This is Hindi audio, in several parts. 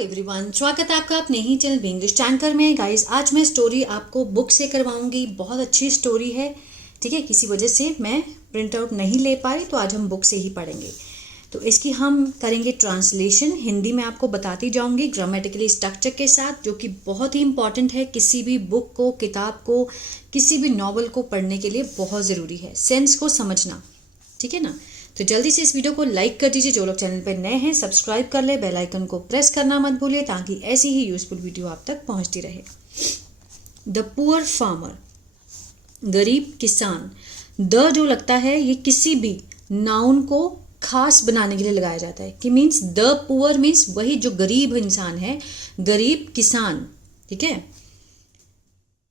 एवरीवन, स्वागत है आपका अपने ही चैनल इंग्लिश टैंकर में। गाइस, आज मैं स्टोरी आपको बुक से करवाऊंगी। बहुत अच्छी स्टोरी है, ठीक है। किसी वजह से मैं प्रिंट आउट नहीं ले पाई, तो आज हम बुक से ही पढ़ेंगे। तो इसकी हम करेंगे ट्रांसलेशन, हिंदी में आपको बताती जाऊंगी ग्रामेटिकली स्ट्रक्चर के साथ, जो कि बहुत ही इंपॉर्टेंट है। किसी भी बुक को, किताब को, किसी भी नॉवल को पढ़ने के लिए बहुत ज़रूरी है सेंस को समझना, ठीक है ना। तो जल्दी से इस वीडियो को लाइक कर दीजिए। जो लोग चैनल पर नए हैं सब्सक्राइब कर ले, बेल आइकन को प्रेस करना मत भूलिए, ताकि ऐसी ही यूजफुल वीडियो आप तक पहुंचती रहे। द पुअर फार्मर, गरीब किसान। द जो लगता है ये किसी भी नाउन को खास बनाने के लिए लगाया जाता है, कि मीन्स द पुअर मीन्स वही जो गरीब इंसान है, गरीब किसान, ठीक है।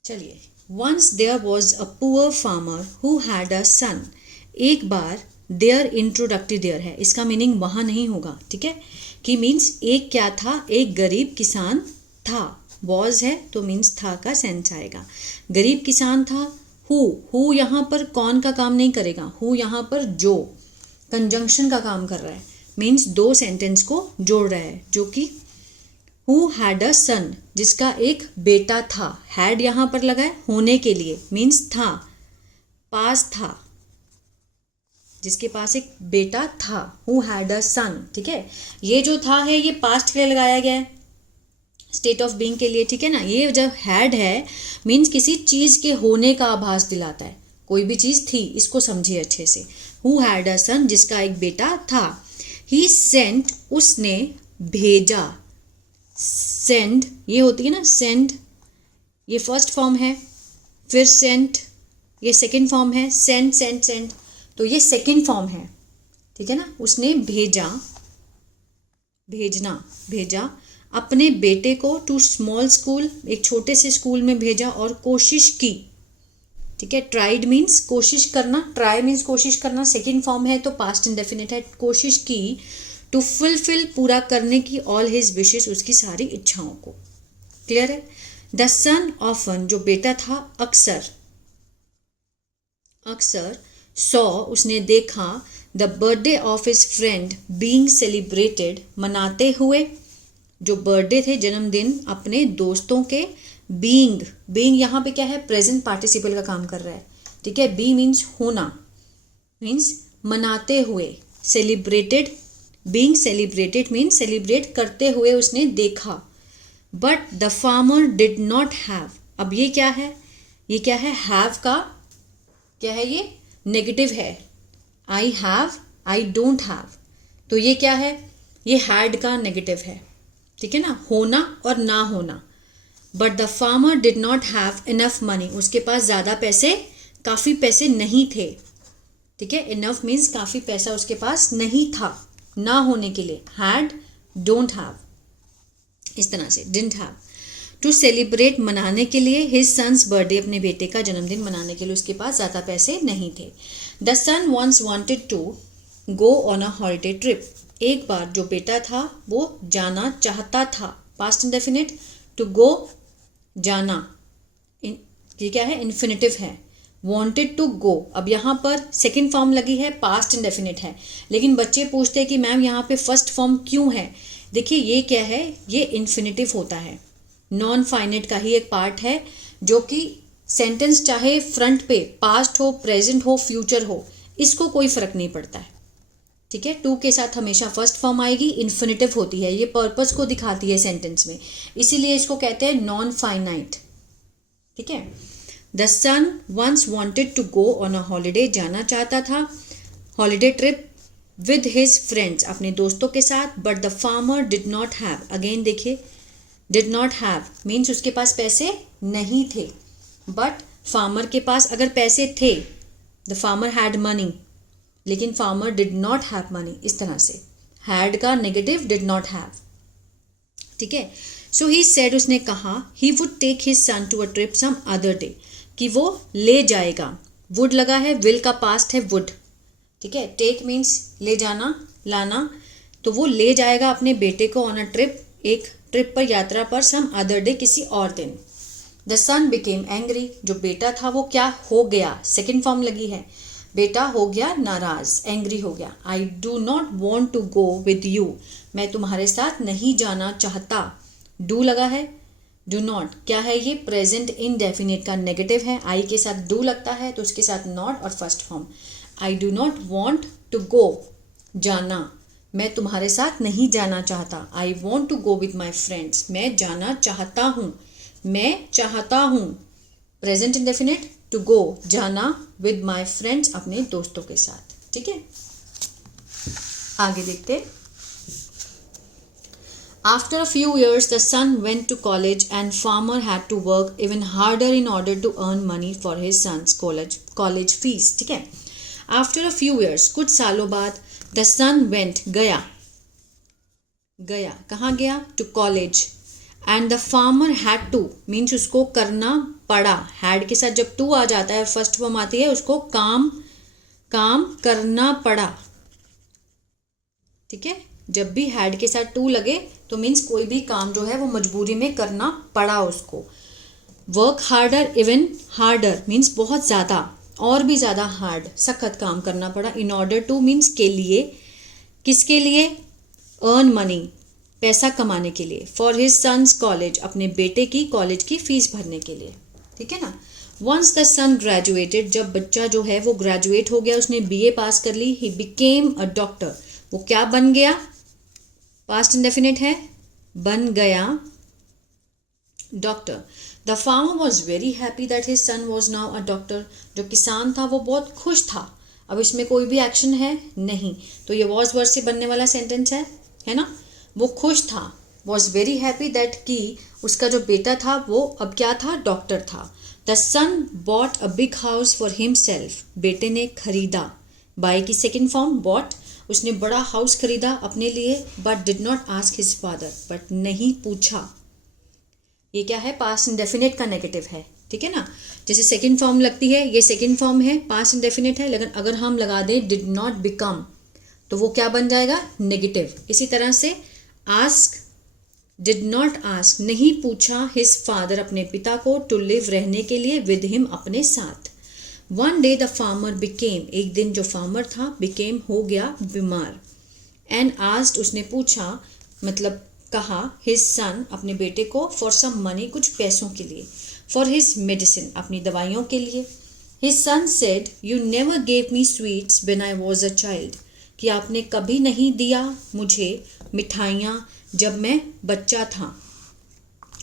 चलिए, once there was a poor farmer who had a son. एक बार देयर इंट्रोडक्टरी देयर है, इसका मीनिंग वहाँ नहीं होगा, ठीक है। कि मीन्स एक क्या था, एक गरीब किसान था। वॉज है तो मीन्स था का सेंस आएगा। गरीब किसान था। हु यहाँ पर कौन का काम नहीं करेगा, हु यहाँ पर जो कंजंक्शन का काम कर रहा है, मीन्स दो सेंटेंस को जोड़ रहा है, जो कि हु हैड अ सन, जिसका एक बेटा था। हैड यहाँ पर लगा है होने के लिए, मीन्स था, पास था, जिसके पास एक बेटा था। हु हैड अ सन, ठीक है। ये जो था है ये पास्ट के लिए लगाया गया है, स्टेट ऑफ बीइंग के लिए, ठीक है ना। ये जब हैड है मीन्स किसी चीज के होने का आभास दिलाता है, कोई भी चीज थी, इसको समझिए अच्छे से। हु हैड अ सन, जिसका एक बेटा था। ही सेंट, उसने भेजा। सेंड ये होती है ना, सेंड ये फर्स्ट फॉर्म है, फिर सेंट ये सेकेंड फॉर्म है, सेंड सेंड सेंड तो ये सेकेंड फॉर्म है, ठीक है ना। उसने भेजा, भेजना, भेजा अपने बेटे को टू स्मॉल स्कूल, एक छोटे से स्कूल में भेजा, और कोशिश की, ठीक है। ट्राइड मीन्स कोशिश करना, ट्राई मीन्स कोशिश करना, सेकेंड फॉर्म है तो पास्ट इंडेफिनिट है। कोशिश की, टू फुलफिल पूरा करने की, ऑल हिज विशेस उसकी सारी इच्छाओं को। क्लियर है। द सन ऑफन, जो बेटा था, अक्सर सॉ उसने देखा, the birthday of his friend being celebrated, मनाते हुए, जो बर्थडे थे जन्मदिन अपने दोस्तों के, बीइंग यहाँ पे क्या है, प्रेजेंट पार्टिसिपल का काम कर रहा है, ठीक है। बी मीन्स होना, मीन्स मनाते हुए, celebrated, being celebrated means celebrate करते हुए उसने देखा। But the farmer did not have, अब ये क्या है, ये क्या है, हैव का क्या है, ये नेगेटिव है। I have, I don't have, तो ये क्या है, ये हैड का नेगेटिव है, ठीक है ना, होना और ना होना। But the farmer did not have enough money, उसके पास ज़्यादा पैसे, काफ़ी पैसे नहीं थे, ठीक है। इनफ मीन्स काफ़ी पैसा उसके पास नहीं था, ना होने के लिए। हैड, डोंट हैव, इस तरह से, डिडंट हैव। टू सेलिब्रेट, मनाने के लिए, हिज सन्स बर्थडे, अपने बेटे का जन्मदिन मनाने के लिए उसके पास ज़्यादा पैसे नहीं थे। The son once wanted to go on a holiday trip, एक बार जो बेटा था वो जाना चाहता था, पास्ट इंडेफिनिट। टू गो, जाना, ये क्या है, इन्फिनिटिव है। वांटेड टू गो, अब यहाँ पर सेकेंड फॉर्म लगी है, पास्ट इंडेफिनिट है, लेकिन बच्चे पूछते हैं कि मैम यहाँ पे फर्स्ट फॉर्म क्यों है। देखिए ये क्या है, ये इन्फिनिटिव होता है, नॉन फाइनाइट का ही एक पार्ट है, जो कि सेंटेंस चाहे फ्रंट पे पास्ट हो, प्रेजेंट हो, फ्यूचर हो, इसको कोई फर्क नहीं पड़ता है, ठीक है। टू के साथ हमेशा फर्स्ट फॉर्म आएगी, इन्फिनिटिव होती है, ये पर्पस को दिखाती है सेंटेंस में, इसीलिए इसको कहते हैं नॉन फाइनाइट, ठीक है। The son once wanted to go on a holiday, जाना चाहता था holiday trip, with his friends, अपने दोस्तों के साथ। But the farmer did not have, again देखिए, डिड नॉट हैव मीन्स उसके पास पैसे नहीं थे। बट फार्मर के पास अगर पैसे थे, द फार्मर हैड मनी, लेकिन farmer did not have money, इस तरह से हैड का नेगेटिव, डिड नॉट हैव, ठीक है। सो ही सेड, उसने कहा, he would take his son to a trip some other day, कि वो ले जाएगा। वुड लगा है, विल का पास्ट है वुड, ठीक है। टेक मीन्स ले जाना, लाना, तो वो ले जाएगा अपने बेटे को ऑन अ ट्रिप, एक ट्रिप पर, यात्रा पर, सम अदर डे, किसी और दिन। द सन बिकेम एंग्री, जो बेटा था वो क्या हो गया, सेकेंड फॉर्म लगी है। बेटा हो गया नाराज, एंग्री हो गया। I do not want to go with you, मैं तुम्हारे साथ नहीं जाना चाहता। डू लगा है, डू नॉट क्या है ये, प्रेजेंट इंडेफिनिट का नेगेटिव है। आई के साथ डू लगता है तो उसके साथ नॉट और first form. I do not want to go, जाना, मैं तुम्हारे साथ नहीं जाना चाहता। I want to go with my friends, मैं जाना चाहता हूँ, मैं चाहता हूँ। प्रेजेंट इंडेफिनिट टू गो, जाना, विद माई फ्रेंड्स, अपने दोस्तों के साथ। ठीक है, आगे देखते। After a few years, the son went to college and farmer had to work even harder in order to earn money for his son's college fees. ठीक है, After a few years, कुछ सालों बाद, the son went, गया, कहाँ गया, to college, and the farmer had to means उसको करना पड़ा। had के साथ जब to आ जाता है फर्स्ट फॉर्म आती है, उसको काम करना पड़ा। ठीक है, जब भी हैड के साथ टू लगे तो मीन्स कोई भी काम जो है वो मजबूरी में करना पड़ा उसको। Work harder, even harder means बहुत ज़्यादा, और भी ज़्यादा हार्ड, सख्त काम करना पड़ा। इन ऑर्डर टू मीन्स के लिए, किसके लिए, अर्न मनी, पैसा कमाने के लिए। फॉर हिज सन्स कॉलेज, अपने बेटे की कॉलेज की फीस भरने के लिए। ठीक है ना। वंस द सन ग्रेजुएटेड, जब बच्चा जो है वो ग्रेजुएट हो गया, उसने BA पास कर ली, ही बिकेम अ डॉक्टर, वो क्या बन गया, पास्ट इंडेफिनिट है, बन गया doctor. The farmer was very happy that his son was now a doctor, जो किसान था वो बहुत खुश था। अब इसमें कोई भी एक्शन है नहीं, तो ये वॉज वर्ड से बनने वाला सेंटेंस है ना। वो खुश था, वॉज वेरी हैप्पी दैट कि उसका जो बेटा था वो अब क्या था, डॉक्टर था। The son bought a big house for himself, बेटे ने खरीदा, बाय की सेकेंड फॉर्म बॉट, उसने बड़ा हाउस खरीदा अपने लिए। But did not ask his father, but नहीं पूछा। ये क्या है, पास्ट इंडेफिनिट का नेगेटिव है। ठीक है ना, जैसे सेकंड फॉर्म लगती है, ये सेकंड फॉर्म है, पास्ट इंडेफिनिट है, लेकिन अगर हम लगा दें डिड नॉट बिकम तो वो क्या बन जाएगा, नेगेटिव। इसी तरह से आस्क, डिड नॉट आस्क, नहीं पूछा, हिज फादर, अपने पिता को, टू लिव, रहने के लिए, विद हिम, अपने साथ। One day the farmer became, एक दिन जो फार्मर था, बिकेम हो गया, बीमार। एंड आस्क्ड, उसने पूछा, मतलब कहा, हिज सन, अपने बेटे को, फॉर सम मनी, कुछ पैसों के लिए, फॉर हिज मेडिसिन, अपनी दवाइयों के लिए। His son said, you never gave me sweets when I was a child, कि आपने कभी नहीं दिया मुझे मिठाइयाँ जब मैं बच्चा था।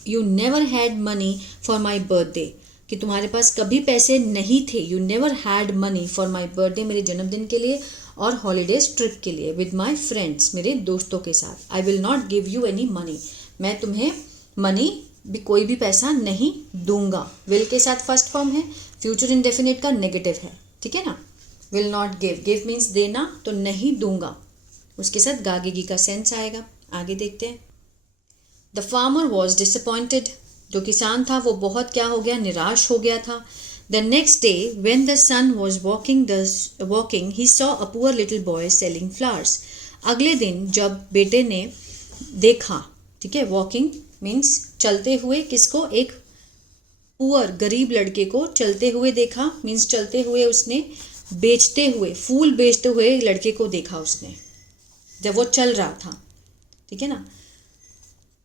You never had money for my birthday, कि तुम्हारे पास कभी पैसे नहीं थे। You never had money for my birthday, मेरे जन्मदिन के लिए, और हॉलीडेज ट्रिप के लिए, विद माई फ्रेंड्स, मेरे दोस्तों के साथ। I will not give you any money, मैं तुम्हें मनी भी, कोई भी पैसा नहीं दूंगा। विल के साथ फर्स्ट फॉर्म है, फ्यूचर इंडेफिनिट का नेगेटिव है। ठीक है ना, will not give, give means देना, तो नहीं दूंगा, उसके साथ गागेगी का सेंस आएगा। आगे देखते हैं। द फार्मर वॉज डिसअपॉइंटेड, जो किसान था वो बहुत क्या हो गया, निराश हो गया था। The next day when the son was walking he saw a poor little boy selling flowers, अगले दिन जब बेटे ने देखा, ठीक है, वॉकिंग मीन्स चलते हुए, किसको, एक पुअर, गरीब लड़के को चलते हुए देखा, मीन्स चलते हुए उसने बेचते हुए, फूल बेचते हुए लड़के को देखा उसने, जब वो चल रहा था। ठीक है ना,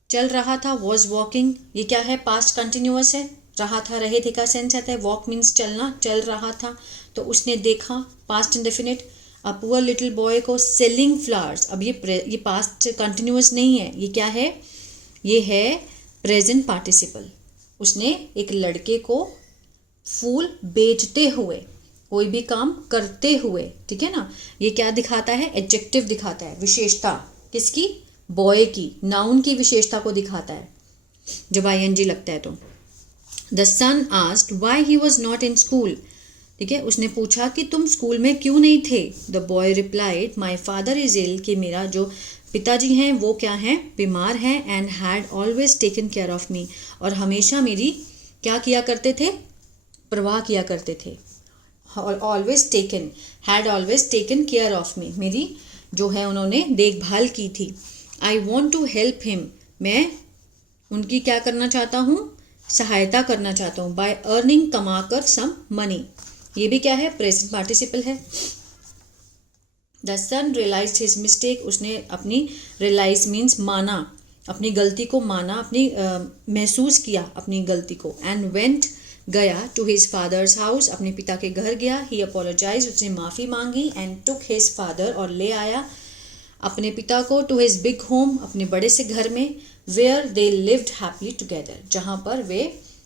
चल रहा था, वॉज वॉकिंग, ये क्या है, पास्ट कंटिन्यूअस है, रहा था, रहे थे का सेंस आता है। वॉक मीन्स चलना, चल रहा था, तो उसने देखा, पास्ट इंडेफिनिट। अ पुअर लिटिल बॉय को सेलिंग फ्लावर्स, अब ये पास्ट कंटिन्यूअस नहीं है, ये क्या है, ये है प्रेजेंट पार्टिसिपल। उसने एक लड़के को फूल बेचते हुए, कोई भी काम करते हुए, ठीक है ना, ये क्या दिखाता है, एडजेक्टिव दिखाता है, विशेषता, किसकी, बॉय की, नाउन की विशेषता को दिखाता है जब ING लगता है तो। The son asked why he was not in school, ठीक है, उसने पूछा कि तुम स्कूल में क्यों नहीं थे। The boy replied my father is ill, कि मेरा जो पिताजी हैं वो क्या हैं, बीमार हैं। And had always taken care of मी, और हमेशा मेरी क्या किया करते थे, परवाह किया करते थे। Always taken, had always taken care of me, मेरी जो है उन्होंने देखभाल की थी। I want to help him, मैं उनकी क्या करना चाहता हूँ, सहायता करना चाहता हूँ। बाय अर्निंग, कमाकर, सम मनी, ये भी क्या है, प्रेजेंट पार्टिसिपल है। The son realized his mistake, उसने अपनी रियलाइज मीन्स माना, अपनी गलती को माना, अपनी महसूस किया अपनी गलती को। एंड वेंट, गया टू हिज फादर्स हाउस, अपने पिता के घर गया। ही अपोलोजाइज, उसने माफ़ी मांगी। एंड टुक हिज फादर, और ले आया अपने पिता को, टू हिज बिग होम, अपने बड़े से घर में। Where they lived happily together, जहाँ पर वे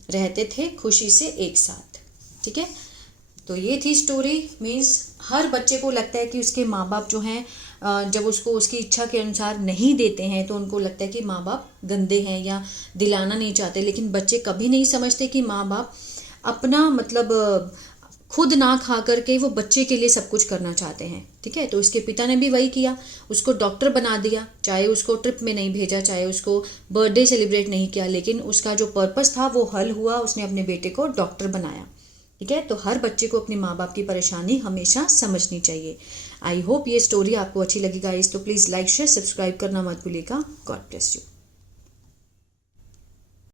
रहते थे खुशी से एक साथ। ठीक है, तो ये थी स्टोरी। मीन्स हर बच्चे को लगता है कि उसके माँ बाप जो हैं जब उसको उसकी इच्छा के अनुसार नहीं देते हैं तो उनको लगता है कि माँ बाप गंदे हैं या दिलाना नहीं चाहते, लेकिन बच्चे कभी नहीं समझते कि माँ बाप अपना मतलब खुद ना खा करके वो बच्चे के लिए सब कुछ करना चाहते हैं। ठीक है, तो उसके पिता ने भी वही किया, उसको डॉक्टर बना दिया, चाहे उसको ट्रिप में नहीं भेजा, चाहे उसको बर्थडे सेलिब्रेट नहीं किया, लेकिन उसका जो पर्पस था वो हल हुआ, उसने अपने बेटे को डॉक्टर बनाया। ठीक है, तो हर बच्चे को अपने माँ बाप की परेशानी हमेशा समझनी चाहिए। आई होप ये स्टोरी आपको अच्छी लगी गाइस, तो प्लीज़ लाइक शेयर सब्सक्राइब करना मत भूलिएगा। God bless you.